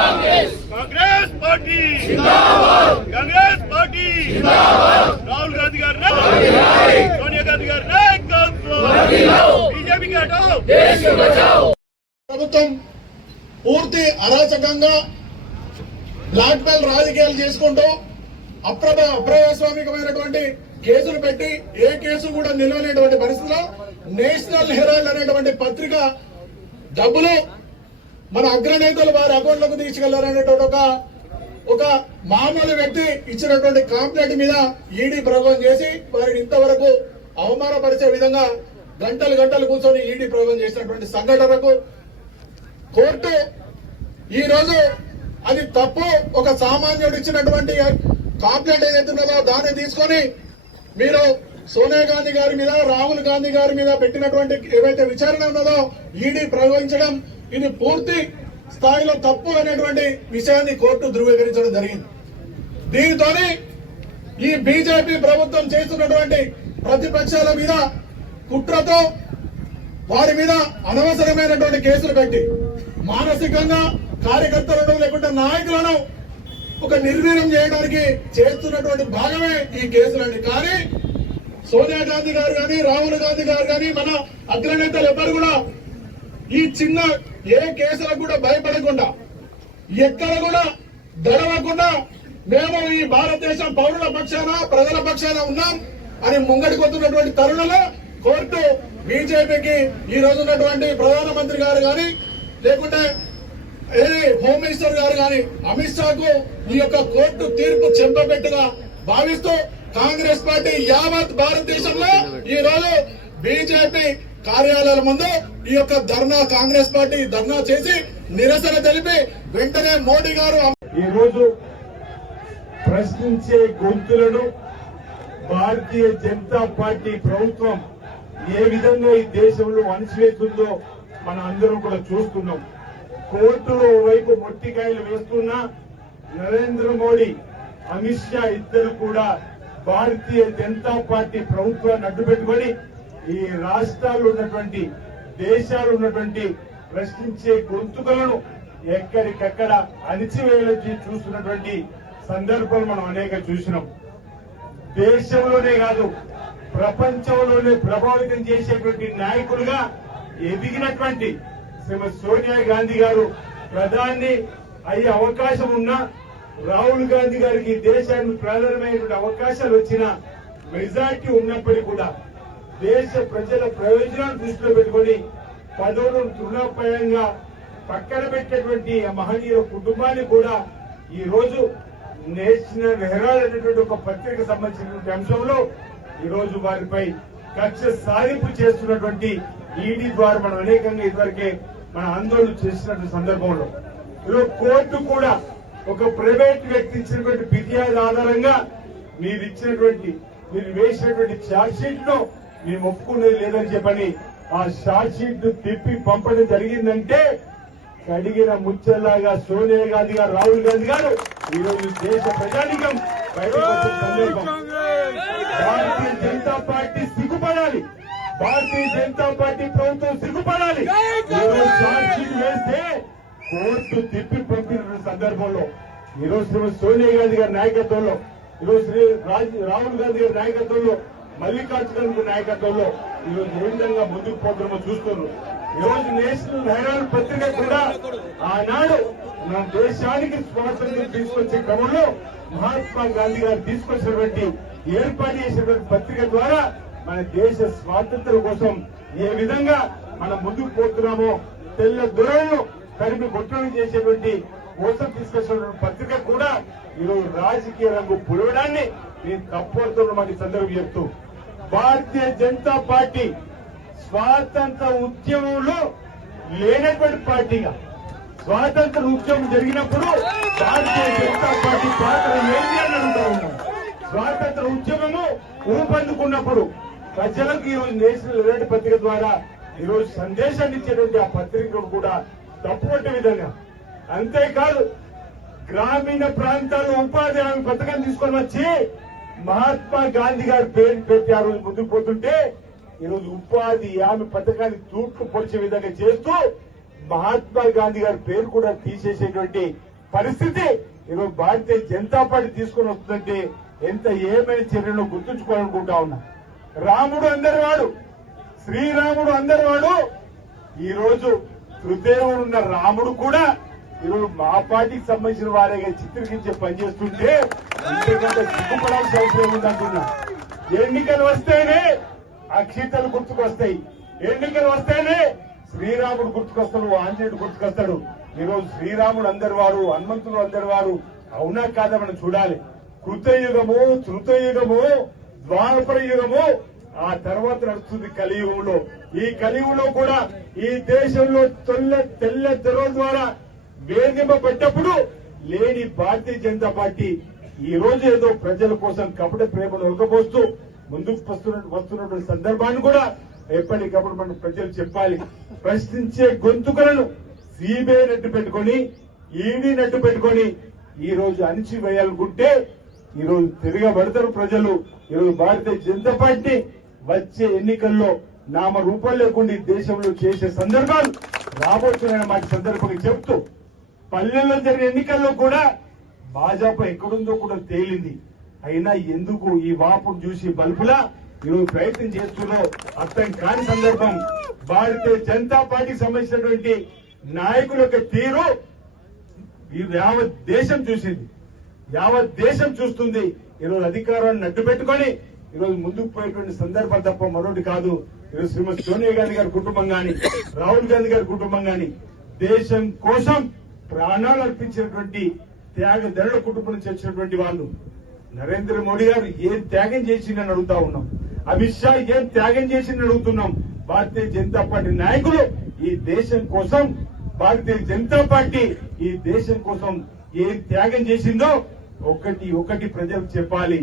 Congress party Congress party Rahul Gandhi गारी सोनिया गांधी गारी BJP की हटाओ देश को बचाओ। ప్రభుత్వం పూర్తి అరాచకంగా బ్లాక్ మెయిల్ రాజకీయాలు చేసుకుంటూ అప్రజాస్వామికమైనటువంటి కేసులు పెట్టి ఏ కేసు కూడా నిలవలేనటువంటి పరిస్థితిలో నేషనల్ హెరాల్డ్ అనేటువంటి పత్రిక డబ్బులు మన అగ్రనేతలు వారి అకౌంట్లకు తీసుకెళ్లారనేటువంటి ఒక మామూలు వ్యక్తి ఇచ్చినటువంటి కంప్లైంట్ మీద ఈడీ ప్రయోగం చేసి వారిని ఇంతవరకు అవమానపరిచే విధంగా గంటలు గంటలు కూర్చొని ఈడీ ప్రయోగం చేసినటువంటి సంఘటనకు కోర్టు ఈ రోజు అది తప్పు, ఒక సామాన్యుడు ఇచ్చినటువంటి కంప్లైంట్ ఏదైతే ఉన్నదో దాన్ని తీసుకొని మీరు సోనియా గాంధీ గారి మీద రాహుల్ గాంధీ గారి మీద పెట్టినటువంటి ఏవైతే విచారణ ఉన్నదో ఈడీ ప్రయోగించడం ఇది పూర్తి స్థాయిలో తప్పు అనేటువంటి విషయాన్ని కోర్టు ధృవీకరించడం జరిగింది. దీనితోనే ఈ బీజేపీ ప్రభుత్వం చేస్తున్నటువంటి ప్రతిపక్షాల మీద కుట్రతో వారి మీద అనవసరమైనటువంటి కేసులు పెట్టి మానసికంగా కార్యకర్తలను లేకుంటే నాయకులను ఒక నిర్వీర్యం చేయడానికి చేస్తున్నటువంటి భాగమే ఈ కేసులన్నీ. కానీ సోనియా గాంధీ గారు కానీ రాహుల్ గాంధీ గారు కానీ మన అగ్రనేతలు ఎవరు కూడా ఈ చిన్న ఏ కేసులకు కూడా భయపడకుండా ఎక్కడ కూడా దడవకుండా మేము ఈ భారతదేశం పౌరుల పక్షాన ప్రజల పక్షాన ఉన్నాం అని ముంగడిపోతున్నటువంటి తరుణంలో కోర్టు బీజేపీకి ఈ రోజు ఉన్నటువంటి ప్రధానమంత్రి గారు కానీ లేకుంటే హోమ్ మినిస్టర్ గారు కానీ అమిత్ షాకు ఈ యొక్క కోర్టు తీర్పు చెంపబెట్టుగా భావిస్తూ కాంగ్రెస్ పార్టీ యావత్ భారతదేశంలో ఈ రోజు బీజేపీ కార్యాలయాల ముందు ఈ యొక్క ధర్నా కాంగ్రెస్ పార్టీ ధర్నా చేసి నిరసన తెలిపి వెంటనే మోడీ గారు ఈ రోజు ప్రశ్నించే గొంతులను భారతీయ జనతా పార్టీ ప్రభుత్వం ఏ విధంగా ఈ దేశంలో అణచివేస్తుందో మనం అందరం కూడా చూస్తున్నాం. కోర్టులో వైపు మొట్టికాయలు వేస్తున్న నరేంద్ర మోడీ అమిత్ షా ఇద్దరు కూడా భారతీయ జనతా పార్టీ ప్రభుత్వాన్ని అడ్డుపెట్టుకొని ఈ రాష్ట్రాల్లో ఉన్నటువంటి దేశాలు ఉన్నటువంటి ప్రశ్నించే గొంతుకలను ఎక్కడికక్కడ అణిచివేయాలని చూస్తున్నటువంటి సందర్భాలు మనం అనేక చూసినాం. దేశంలోనే కాదు ప్రపంచంలోనే ప్రభావితం చేసేటువంటి నాయకులుగా ఎదిగినటువంటి శ్రీమతి సోనియా గాంధీ గారు ప్రధాని అయ్యే అవకాశం ఉన్నా రాహుల్ గాంధీ గారికి దేశానికి ప్రధానమైనటువంటి అవకాశాలు వచ్చిన మెజార్టీ ఉన్నప్పటికీ కూడా దేశ ప్రజల ప్రయోజనాలు దృష్టిలో పెట్టుకుని పదవులను తృణప్రాయంగా పక్కన పెట్టేటువంటి ఆ మహనీయుల కుటుంబాన్ని కూడా ఈ రోజు నేషనల్ హెరాల్డ్ అనేటువంటి ఒక పత్రిక సంబంధించినటువంటి అంశంలో ఈ రోజు వారిపై కక్ష సాధింపు చేస్తున్నటువంటి ఈడీ ద్వారా మనం అనేకంగా ఇదివరకే మన ఆందోళన చేసినటువంటి సందర్భంలో ఈరోజు కోర్టు కూడా ఒక ప్రైవేట్ వ్యక్తి ఇచ్చినటువంటి ఫిర్యాదు ఆధారంగా మీరు వేసినటువంటి ఛార్జ్ షీట్ ను మేము ఒప్పుకునేది లేదని చెప్పని ఆ ఛార్జ్ షీట్ ను తిప్పి పంపడం జరిగిందంటే కడిగిన ముచ్చల్లాగా సోనియా గాంధీ గారు రాహుల్ గాంధీ గారు ఈరోజు దేశ ప్రజానికం సందర్భం. భారతీయ జనతా పార్టీ సిగ్గుపడాలి, భారతీయ జనతా పార్టీ ప్రభుత్వం సిగ్గుపడాలి. ఛార్జ్ షీట్ వేస్తే కోర్టు తిప్పి పంపిన సందర్భంలో ఈరోజు శ్రీమతి సోనియా గాంధీ గారి నాయకత్వంలో ఈరోజు రాహుల్ గాంధీ గారి నాయకత్వంలో మల్లికార్జున నాయకత్వంలో ఈరోజు ఏ విధంగా ముందుకు పోతున్నామో చూస్తున్నారు. ఈరోజు నేషనల్ హెరాల్డ్ పత్రిక కూడా ఆనాడు మన దేశానికి స్వాతంత్ర్యం తీసుకొచ్చే క్రమంలో మహాత్మా గాంధీ గారు తీసుకొచ్చినటువంటి ఏర్పాటు చేసినటువంటి పత్రిక ద్వారా మన దేశ స్వాతంత్ర్యం కోసం ఏ విధంగా మనం ముందుకు పోతున్నామో తెల్ల దొరలను తరిమి కొట్టడం చేసేటువంటి కోసం తీసుకొచ్చినటువంటి పత్రిక కూడా ఈరోజు రాజకీయ రంగు పులవడాన్ని నేను తప్పడుతున్నమాట సందర్భం చెప్తూ భారతీయ జనతా పార్టీ స్వాతంత్ర ఉద్యమంలో లేనటువంటి పార్టీగా స్వాతంత్ర ఉద్యమం జరిగినప్పుడు భారతీయ జనతా పార్టీ పాత్ర ఏంటి అని అడుగుతా ఉన్నాం. స్వాతంత్ర ఉద్యమము ఊపందుకున్నప్పుడు ప్రజలకు ఈరోజు నేషనల్ హెరాల్డ్ పత్రిక ద్వారా ఈరోజు సందేశాన్ని ఇచ్చేటువంటి ఆ పత్రికను కూడా తప్పుపట్టే విధంగా, అంతేకాదు గ్రామీణ ప్రాంతాల్లో ఉపాధి హామీ పథకం తీసుకొని వచ్చి మహాత్మా గాంధీ గారి పేరు పెట్టి ఆ రోజు ముందుకు పోతుంటే ఈరోజు ఉపాధి హామీ పథకాన్ని తూట్లు పొడిచే విధంగా చేస్తూ మహాత్మా గాంధీ గారి పేరు కూడా తీసేసేటువంటి పరిస్థితి ఈరోజు భారతీయ జనతా పార్టీ తీసుకుని వస్తుందంటే ఎంత ఏమైనా చర్యలు గుర్తుంచుకోవాలనుకుంటా ఉన్నా. రాముడు అందరి వాడు, శ్రీరాముడు అందరి వాడు. ఈ రోజు హృదయం ఉన్న రాముడు కూడా ఈరోజు మా పార్టీకి సంబంధించిన వారిగా చిత్రీకరించే పనిచేస్తుంటే ఇంతకంటే సిగ్గుపడాల్సిన అవసరం ఉందంటున్నా. ఎన్నికలు వస్తేనే అక్షితలు గుర్తుకొస్తాయి, ఎన్నికలు వస్తేనే శ్రీరాముడు గుర్తుకొస్తాడు, ఆంజనేయుడు గుర్తుకొస్తాడు. ఈరోజు శ్రీరాముడు అందరి వారు, హనుమంతుడు అందరి వారు. అవునా కాదా మనం చూడాలి. కృతయుగము, ధృతయుగము, ద్వాపర యుగము, ఆ తర్వాత నడుస్తుంది కలియుగంలో. ఈ కలియుగంలో కూడా ఈ దేశంలో తెల్ల తెరల ద్వారా వేధింపబడ్డప్పుడు లేని భారతీయ జనతా పార్టీ ఈ రోజు ఏదో ప్రజల కోసం కపట ప్రేమను ఉరకబోస్తూ ముందుకు వస్తున్నటువంటి సందర్భాన్ని కూడా ఎప్పటికప్పుడు మనం ప్రజలు చెప్పాలి. ప్రశ్నించే గొంతుకలను సిబిఐ నట్టు పెట్టుకొని, ఈడీ నట్టు పెట్టుకొని ఈ రోజు అణిచివేయాలనుకుంటే ఈ రోజు తిరగబడతారు ప్రజలు. ఈరోజు భారతీయ జనతా పార్టీ వచ్చే ఎన్నికల్లో నామ రూపం లేకుండా ఈ దేశంలో చేసే సందర్భాలు రాబోతున్నాయని మాట సందర్భంగా చెప్తూ, పల్లెల్లో జరిగిన ఎన్నికల్లో కూడా భాజపా ఎక్కడుందో కూడా తేలింది. అయినా ఎందుకు ఈ వాపును చూసి బల్బులా ఈరోజు ప్రయత్నం చేస్తుందో అర్థం కాని సందర్భం. భారతీయ జనతా పార్టీకి సంబంధించినటువంటి నాయకుల యొక్క తీరు ఈ యావత్ దేశం చూసింది, యావత్ దేశం చూస్తుంది. ఈరోజు అధికారాన్ని అడ్డు పెట్టుకొని ఈరోజు ముందుకు పోయేటువంటి సందర్భం తప్ప మరొకటి కాదు. ఈరోజు శ్రీమతి సోనియా గాంధీ గారి కుటుంబం గాని, రాహుల్ గాంధీ గారి కుటుంబం గాని దేశం కోసం ప్రాణాలు అర్పించినటువంటి త్యాగదరుల కుటుంబం నుంచి వచ్చినటువంటి వాళ్ళు. నరేంద్ర మోడీ గారు ఏం త్యాగం చేసిందని అడుగుతా ఉన్నాం. అమిత్ షా ఏం త్యాగం చేసిందని అడుగుతున్నాం. భారతీయ జనతా పార్టీ నాయకులు ఈ దేశం కోసం, భారతీయ జనతా పార్టీ ఈ దేశం కోసం ఏం త్యాగం చేసిందో ఒకటి ప్రజలకు చెప్పాలి.